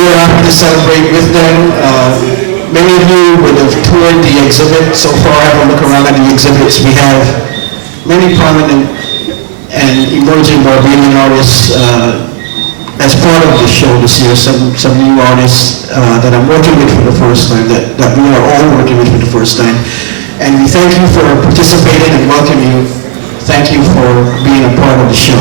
we are happy to celebrate with them. Many of you would have toured the exhibit. So far, have a look around at the exhibits. We have many prominent and emerging Barbadian artists as part of the show this year. Some new artists that I'm working with for the first time, that we are all working with for the first time. And we thank you for participating and welcome you. Thank you for being a part of the show.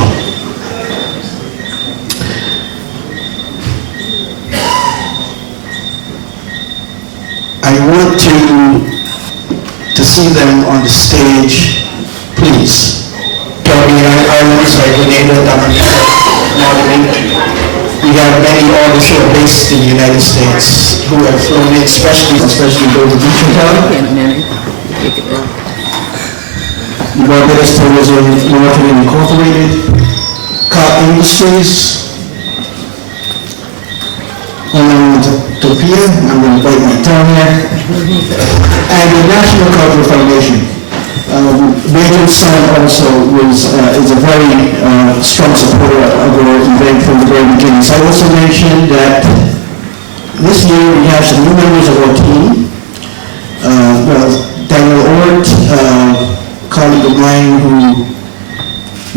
I want to see them on the stage, please. Caribbean Islands like Grenada, Dominica, Martinique. We have many artists who are based in the United States who have flown in, especially Golden Beach Hotel. The Barbados Tourism Marketing Incorporated, Car Industries, and Topia, I'm going to bite my tongue here, and the National Cultural Foundation. Major's son also is a very strong supporter of our event from the very beginning. So I also mentioned that this year we have some new members of our team. Daniel Ort, colleague of mine who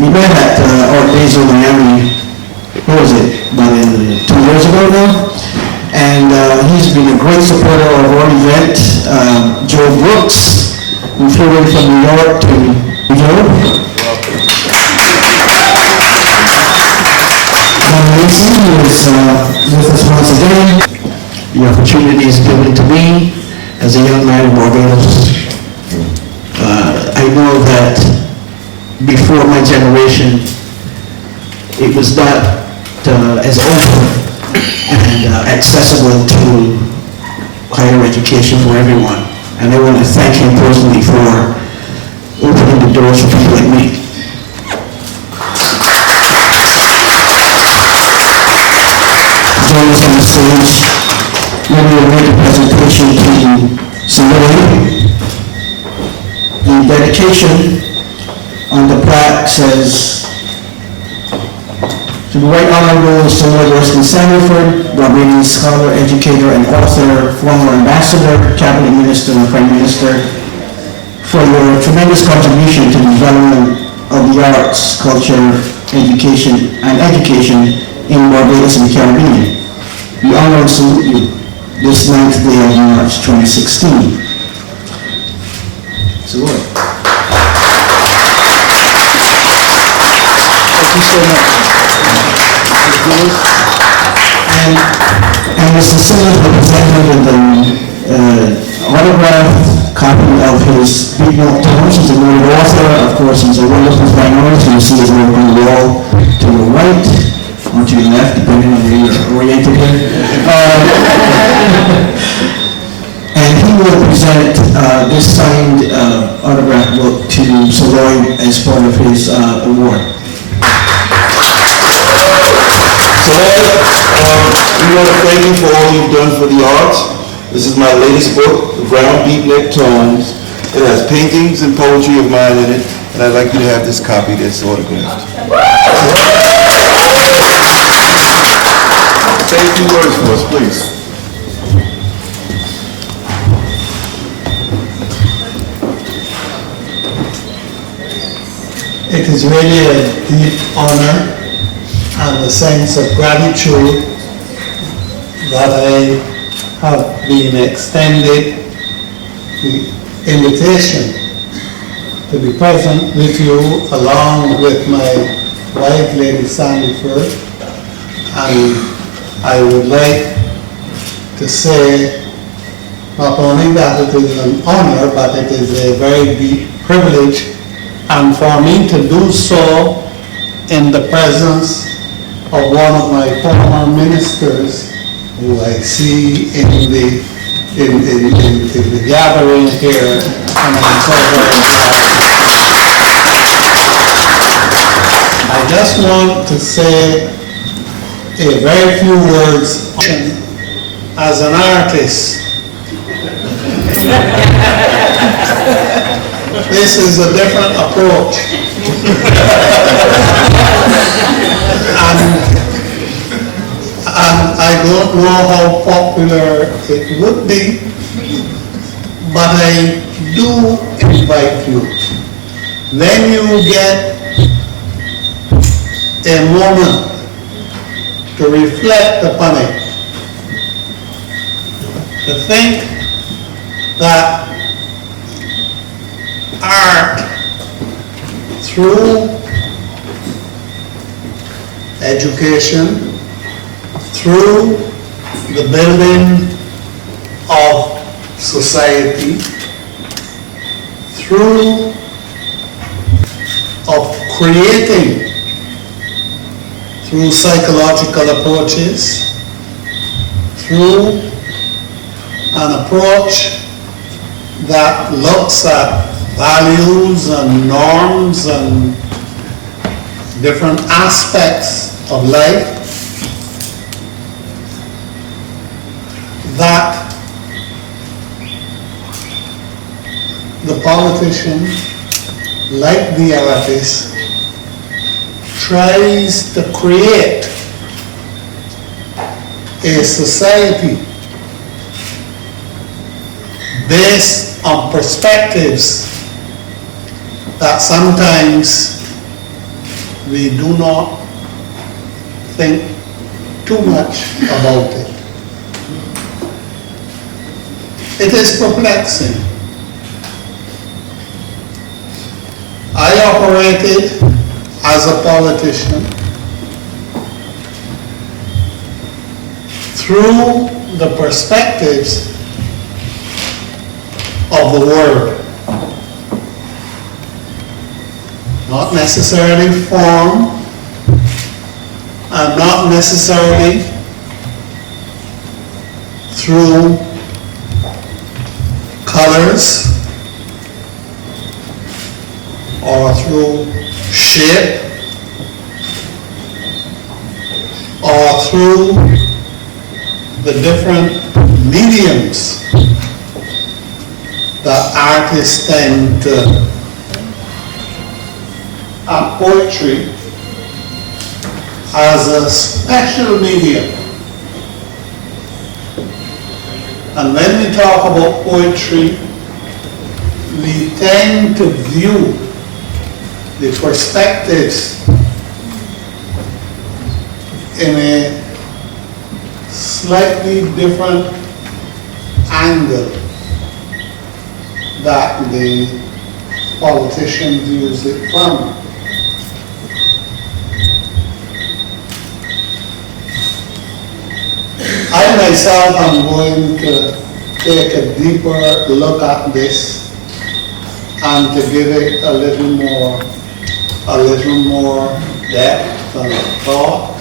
we met at Art Basel Miami, what was it, about 2 years ago now? And he's been a great supporter of our event. Joe Brooks, who flew in from New York to Joe. Mason, who is with us once again. The opportunity is given to me as a young man in Barbados. I know that before my generation, it was not as open and accessible to higher education for everyone. And I want to thank him personally for opening the doors for people like me. Join us on the stage. Then we will make a presentation to Simmons. The dedication on the plaque says, to the Right Honorable Sir Rustin Sanford, Barbadian scholar, educator, and author, former ambassador, cabinet minister, and prime minister, for your tremendous contribution to the development of the arts, culture, education in Barbados and the Caribbean. We honor and salute you this 9th day of March 2016. Salute. Thank you so much. And Mr. Simmons will present him with an autographed copy of his Big Note Tones. He's a noted author. Of course, he's a wonderful fine artist. You see his work on the wall to your right, or to your left, depending on where you're oriented here. And he will present this signed autograph book to Saloy as part of his award. So we want to thank you for all you've done for the arts. This is my latest book, The Brown Beatnik Tones. It has paintings and poetry of mine in it, and I'd like you to have this copy that's autographed. Say a few words for us, please. It is really a deep honor and a sense of gratitude that I have been extended the invitation to be present with you along with my wife, Lady Sandy Firth. And I would like to say not only that it is an honor, but it is a very deep privilege, and for me to do so in the presence of one of my former ministers, who I see in the gathering here, and I'm so very glad. I just want to say a very few words as an artist. This is a different approach. And And I don't know how popular it would be, but I do invite you. When you get a moment to reflect upon it, to think that art through education, through the building of society, through of creating, through psychological approaches, through an approach that looks at values and norms and different aspects of life, that the politician, like the artist, tries to create a society based on perspectives that sometimes we do not think too much about it. It is perplexing. I operated as a politician through the perspectives of the world. Not necessarily form, and not necessarily through colors or through shape or through the different mediums that artists tend to poetry as a special medium. And when we talk about poetry, we tend to view the perspectives in a slightly different angle that the politician views it from. I myself am going to take a deeper look at this and to give it a little more depth and thought.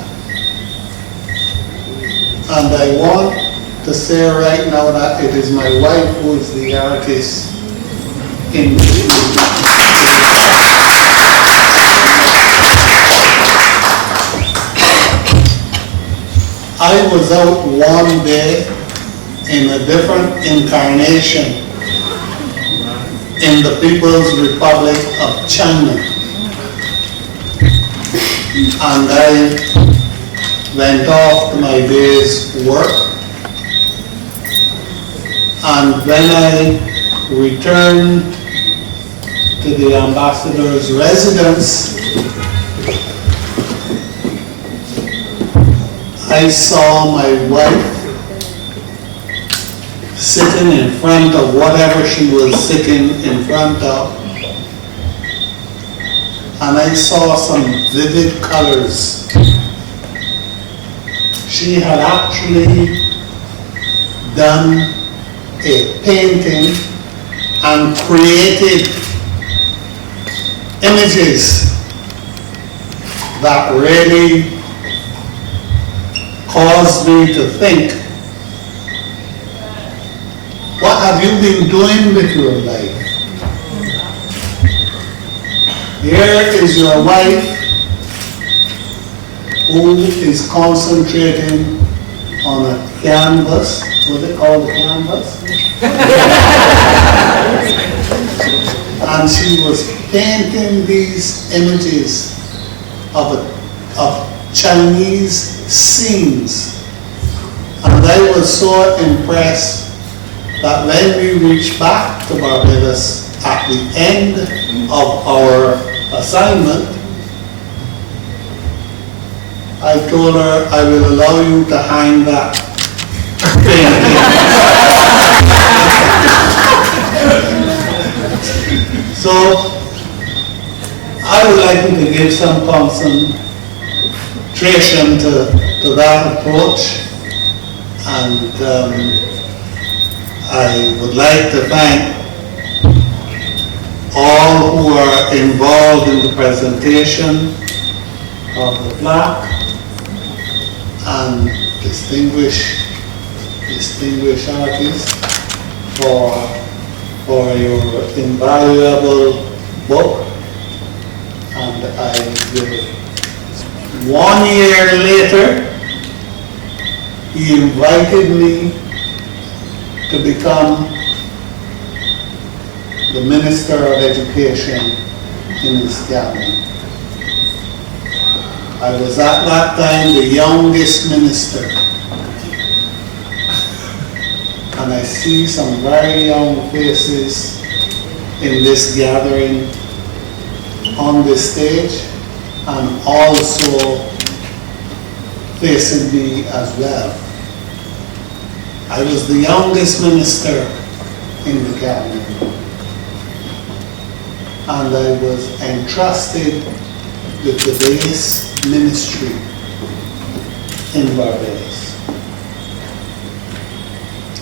And I want to say right now that it is my wife who is the artist in this. I was out one day in a different incarnation in the People's Republic of China. And I went off to my day's work. And when I returned to the ambassador's residence, I saw my wife sitting in front of whatever she was sitting in front of, and I saw some vivid colors. She had actually done a painting and created images that really caused me to think, what have you been doing with your life? Here is your wife who is concentrating on a canvas. What do they call the canvas? And she was painting these images of Chinese scenes And I was so impressed that when we reached back to Barbados at the end of our assignment, I told her I will allow you to hang that painting. So I would like you to give some concentration to that approach, and I would like to thank all who are involved in the presentation of the plaque and distinguished artists for your invaluable book. And I will, 1 year later, he invited me to become the Minister of Education in his cabinet. I was at that time the youngest minister. And I see some very young faces in this gathering on this stage, and also facing me as well. I was the youngest minister in the cabinet, and I was entrusted with the base ministry in Barbados.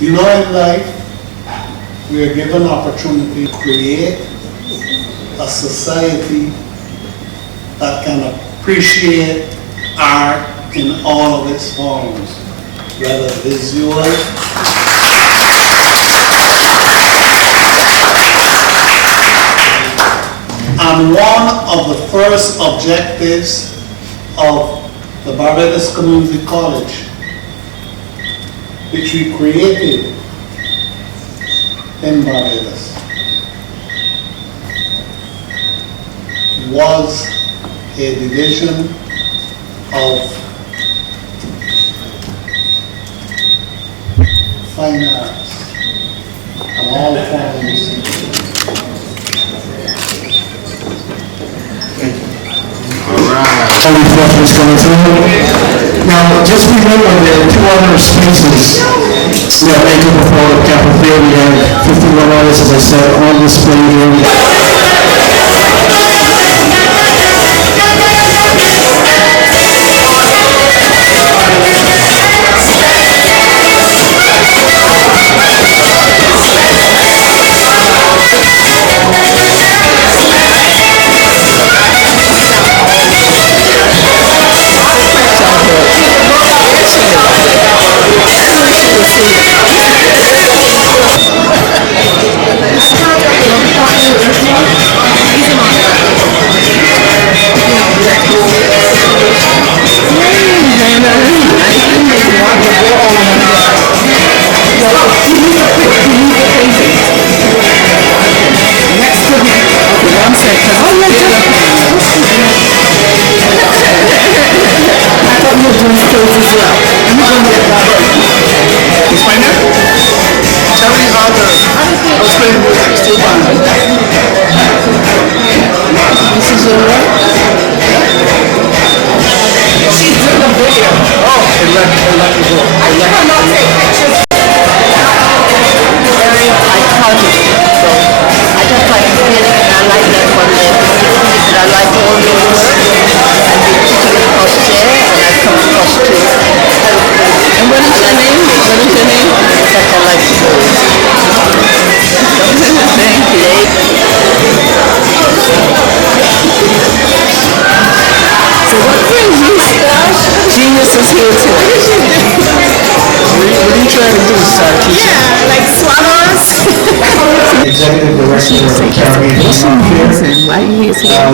You know, in life, we are given opportunity to create a society that can appreciate art in all of its forms, whether visual, and one of the first objectives of the Barbados Community College, which we created in Barbados, was a division of fine arts and all forms. All refreshments coming through. Now, just remember there are 2 other spaces that make up a part of Capitol Fair. We have 51 artists, as I said, on display here.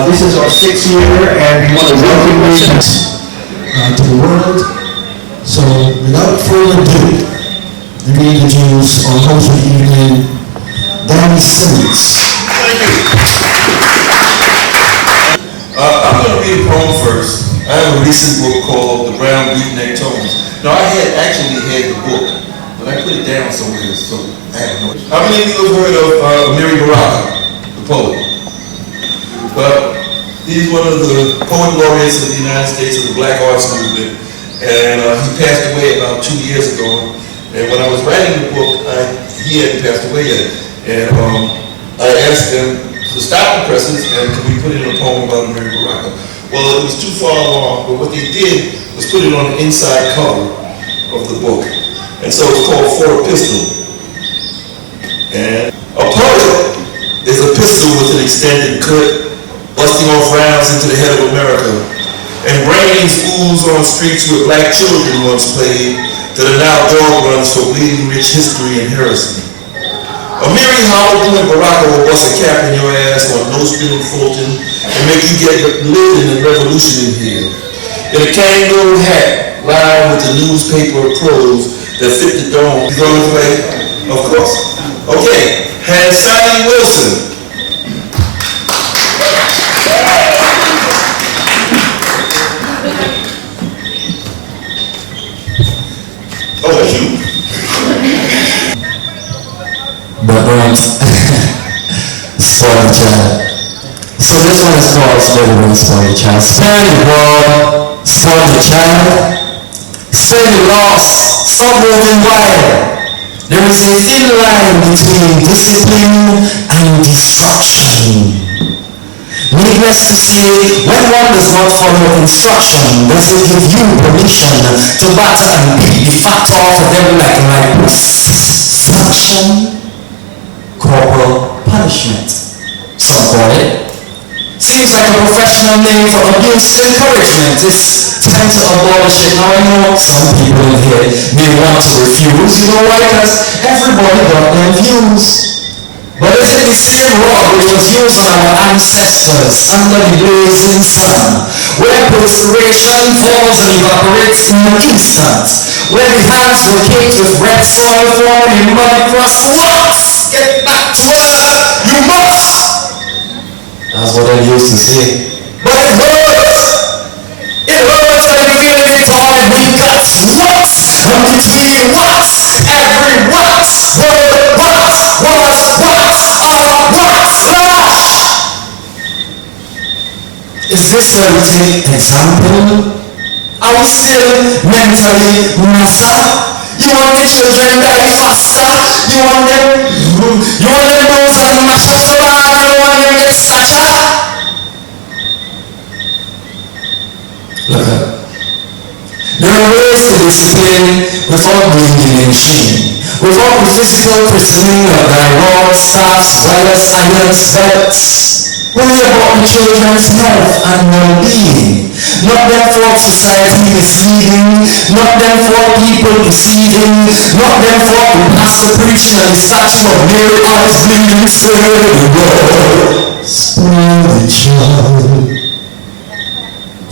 This is our 6th year, and we want to welcome you to the world. So, without further ado, let me introduce our host for the evening, Simmons. Thank you. I'm going to read a poem first. I have a recent book called The Brown Beatnik Tones. No, I actually had the book, but I put it down somewhere, so I have no. How many of you have heard of Amiri Baraka, the poet? Well, he's one of the poet laureates of the United States of the Black Arts Movement, and he passed away about 2 years ago. And when I was writing the book, he hadn't passed away yet, and I asked them to stop the presses and could we put in a poem about Amiri Baraka. Well, it was too far along, but what they did was put it on the inside cover of the book. And so it's called For a Pistol. And a poet is a pistol with an extended cut, busting off rounds into the head of America. And brains ooze on streets where black children once played, that are now dog runs for bleeding rich history and heresy. Amiri Howard Baraka will bust a cap in your ass on no spinning Fulton and make you get living in revolution in here. In a kangaroo hat, lined with the newspaper prose that fit the dome. You going to play? Of course. Okay, Hansani Wilson. Oh, that's you. But spoiled child. So this one is called Spoiled Child. Spare the world, spoil the child. Spare the lost, stop moving wild. There is a thin line between discipline and destruction. Needless to say, when one does not follow instruction, does it give you permission to batter and beat the fat off of them like suction? Corporal punishment. Some call it. Seems like a professional name for abuse encouragement. It's time to abolish it. Now I know some people in here may want to refuse. You know why? Because everybody got their views. But is it the same rod which was used on our ancestors under the blazing sun, where perspiration falls and evaporates in an instant, where the hands were caked with red soil forming muddy crust? What? Get back to earth! You must! That's what I used to say. But it hurts! It hurts when you feel it all and we got what? And between what? Every what? Word, what? Is this where we take example? Are we still mentally NASA? You want the children die faster? You want them those and mash up the bar? You want them get stature? Look up. There are ways to discipline without bringing in shame, without the physical christening of thy rods, staffs, wires, irons, belts. Worry about the children's health and well-being. Not them for society misleading, not them for people deceiving, not them for the pastor preaching and the statue of Mary eyes bleeding, save the world. Spoil the child.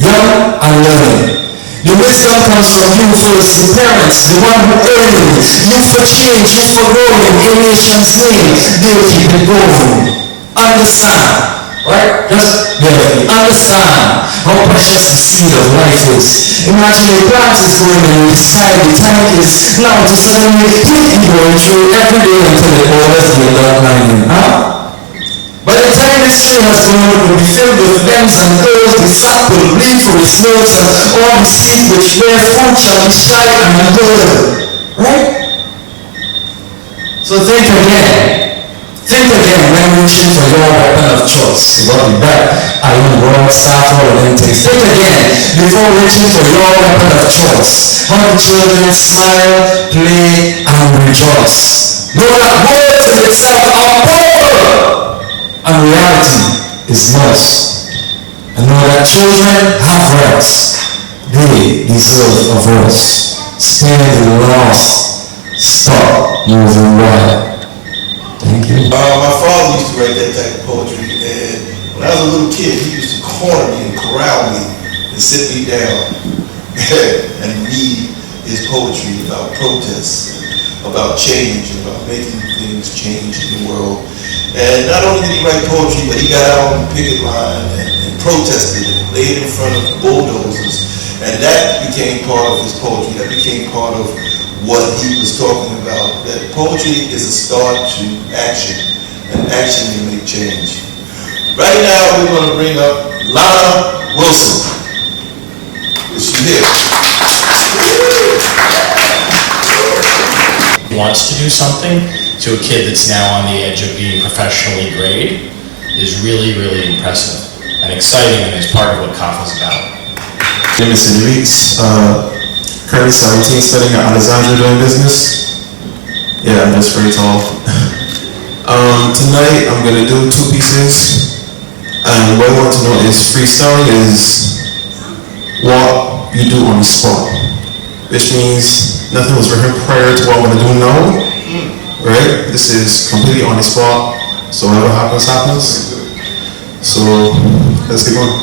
Young and learning. The wisdom comes from you first, the parents, the one who earned it. You for change, you for growing, in nation's name, they'll keep it going. Understand. Right? Just understand how precious the seed of life is. Imagine a plant is growing and you decide the time is now to suddenly keep going through every day until it borders the adult lining. By the time this tree has grown, it will be filled with limbs and girls, the sap will bleed for its notes, and all the seed which bear fruit shall be shy and unburdened. Right? So think again. Think again when reaching for your weapon of choice. You got the back, iron rod, staff, all of them things. Think again before reaching for your weapon of choice. How the children smile, play, and rejoice. Know that words in itself are power, and reality is most. And know that children have rights. They deserve a voice. Spare the lost. Stop moving wild. Thank you. My father used to write that type of poetry, and when I was a little kid, he used to corner me and corral me and sit me down and read his poetry about protests, about change, about making things change in the world. And not only did he write poetry, but he got out on the picket line and protested and laid in front of bulldozers And that became part of his poetry. That became part of what he was talking about. That poetry is a start to action, and action can make change. Right now, we're going to bring up Lana Wilson. Is she here? Wants to do something to a kid that's now on the edge of being professionally great is really, really impressive and exciting, and is part of what CAFA's about. My name is Senorites, currently 17, studying at Alexandria doing business. Yeah, I'm just very tall. Tonight I'm gonna do 2 pieces, and what I want to know is freestyling is what you do on the spot, which means nothing was written prior to what I'm gonna do now, right? This is completely on the spot, so whatever happens, happens. So, let's get going.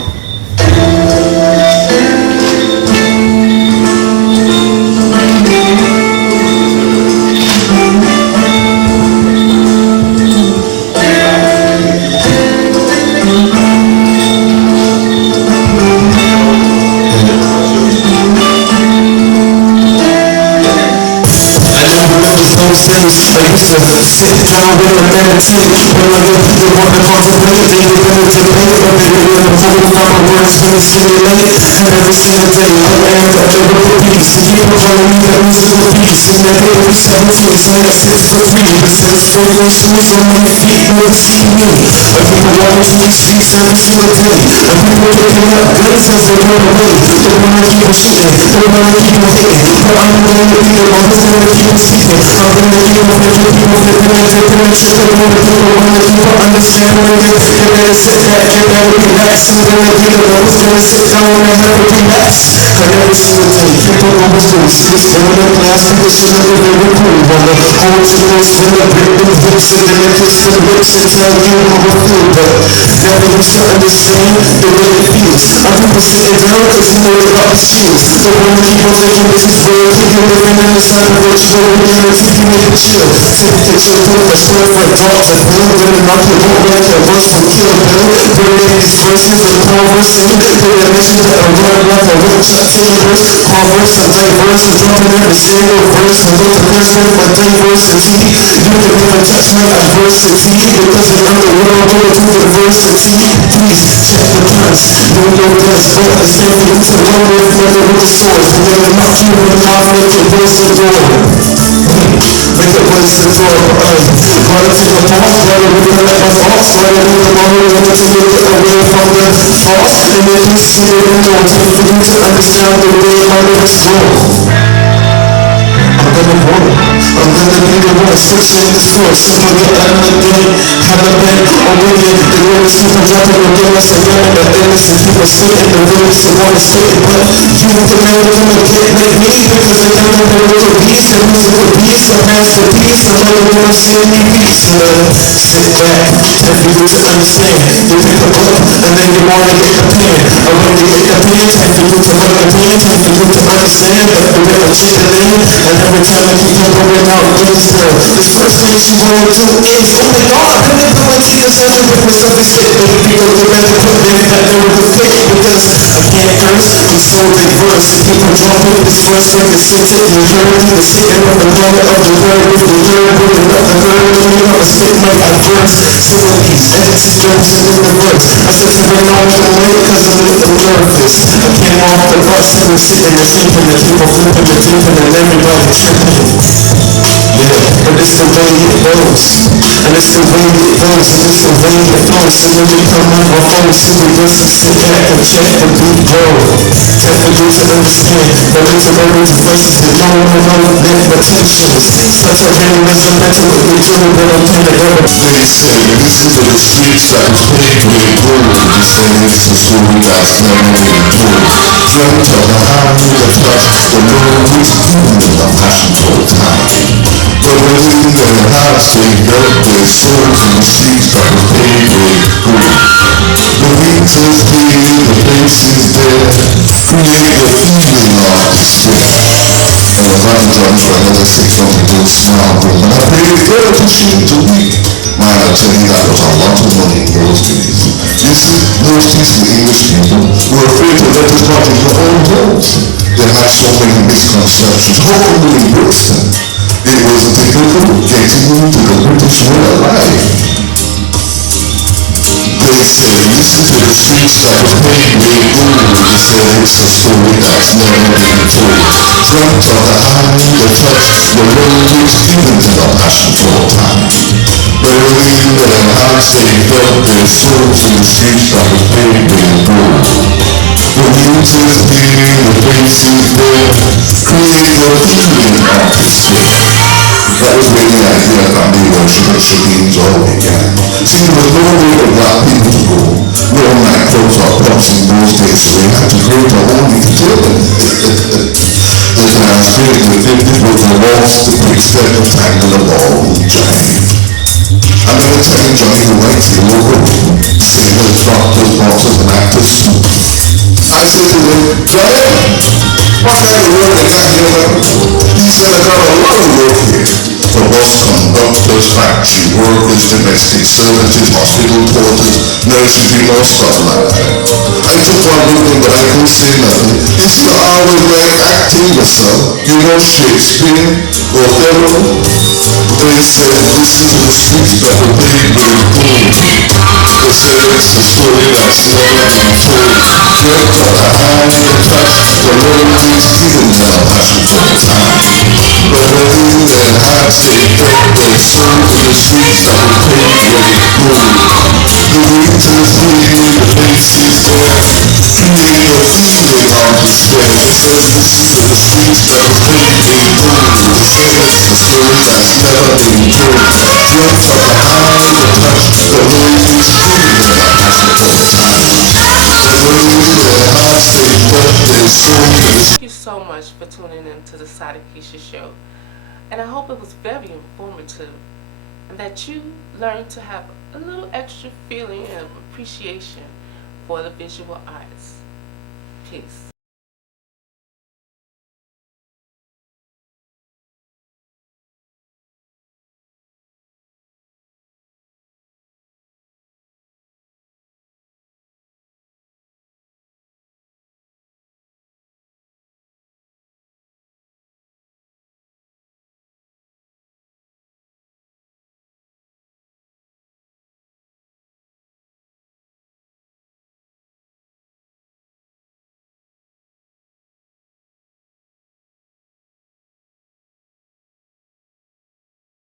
I used to sit down with a meditate. When I get people want to contemplate, they get better to pay, but they get rid of holding my words when they stimulate. And every single day, I am at the river peace. The people calling me that musical piece. And that every 17, so I 6'3". But since favorite shoes on my feet, you will see me. But people walking through these streets every single day. And people picking up guns as they run away. They want to keep on shooting, they want to keep on hitting. But I'm going to be the one who's going to keep on speaking. I'm going to keep on making people flipping and flipping and tripping. When the people want to keep on understanding it, you better sit back, you better relax. I'm going to be the one who's going to sit down and have a relax. And every single day, people always do this. When the glass people should never be cool. When the whole situation, when the break the hips and then they kiss the lips and tell you how I feel. But never used to understand the way it feels. I'm people sitting down because you know they got the shields. So when you keep on thinking this is real, keep you living in the side of what you go in and keep you make it chill. Take a picture of the square for dogs and blue. When the knock you won't like your voice from Kill Bill. Bring in these verses and conversing. Pay attention to a word like a real Chuck Taylor's. Converse and diverse and dropping every single verse. And with the person with my diversity. You can never touch my adversity. Because in underworld, go to diversity. Please check the price. Know your best, but it's everything to run with whether with the sword. And then they knock you in the mouth, make it burst the door. Make it burst the door. Gotta take a pause, gotta really let my thoughts. Gotta leave the moment and to get away from the thoughts. And then you see it and know. Take for you to understand the way my lyrics go. I'm gonna grow. I'm gonna be the one switching this course. Simple get out of the day. Have a been awaiting. The lyrics people dropping the lyrics again. The innocent people spitting the lyrics they wanna spit. But you can never come and get with me. Because they know the little beast. The musical beast. The masterpiece. I'm only gonna see me beast. Sit back. Time for you to understand. You pick a book and then you wanna get the pen. And when you get the pen, time for you to run the pen. Time for you to understand that the way I'm chicken. And every time I keep on going out against her, this first thing she wanna do is, oh my God, I'm gonna do it to yourself and with myself and spit, baby, because the better put me that there was a fit, because I can't curse, I'm so diverse, and people dropping this first thing, they sit it, you heard me, they're sitting on the letter of the word, with the word, with another word, and you know I spit my adverse, similes, antidotes, and in the verse, I said to bring on the way, cause I'm a little nervous, I came off the bus, and I'm sitting there thinking, and people flipping and thinking, and everybody tripping. Yeah, but it's the way it goes. And it's the way it goes. And it's the way it goes. And when we come on our phones, so we just sit back and check the beat go. Time for you to understand that it's a way to verses that no one knows limitations. Such a realism mental what we do, but I'm trying to go. They say, listen to the streets that was paved with gold. They say it's a story that's never been told. Dreamt of a high the touch, the Lord was given a passion for the time. But within the house they built their souls in the streets that were paved with gold. The beats is here, the bass is there, create a feeling of despair. And the vine drums for another 6 months ago smile room. And I paid 30 shillings a week. Man, I tell you, that was a lot of money in those days. You see, most peaceful English people were afraid to let us out in their own homes. They had so many misconceptions. How come in Brixton? It was difficult getting into the British way of life. They said, listen to the streets that were paved with gold. They said, it's a story that's never been told. Dreamt of the high, the touch, the low, which given to the passion for time. Berlin and Amsterdam felt their souls in the streets that were paved with gold. The music here, the faces there, create the feeling of despair. That was where the idea of family worship and shakings all began. See, there was no way for black people to go. No nightclubs or pubs in those days, so they had to go to only to tell them. The dance created the 50s with the waltz, the quick step, the tangle, the ball, jive. I remember telling Johnny the White, the local singers, doctors, boxers, and actors too. I said to him, Johnny, what kind of work they got here? He said, I got a lot of work here. For bus conductors, factory workers, domestic services, hospital porters, nurses, you know, stuff like that. I took one look in, but I couldn't say nothing. You see, I always like acting yourself. You know Shakespeare, Othello. They said, listen to the streets that were paved with gold. They said it's a story that's never been told. Dreamt of the high, the touch, the low, things given to the passion for the time. Berlin and Amsterdam felt their souls in the streets that were paved with gold. The winters here, the faces there, create a feeling of despair. They said, listen to the streets that were paved with gold. They said it's a story that's never been told. Dreamt of the high, the touch, the low, things given to the passion for the time. Berlin and Amsterdam felt their souls in the Thank you so much for tuning in to the Sada Keisha Show. And I hope it was very informative and that you learned to have a little extra feeling of appreciation for the visual arts. Peace.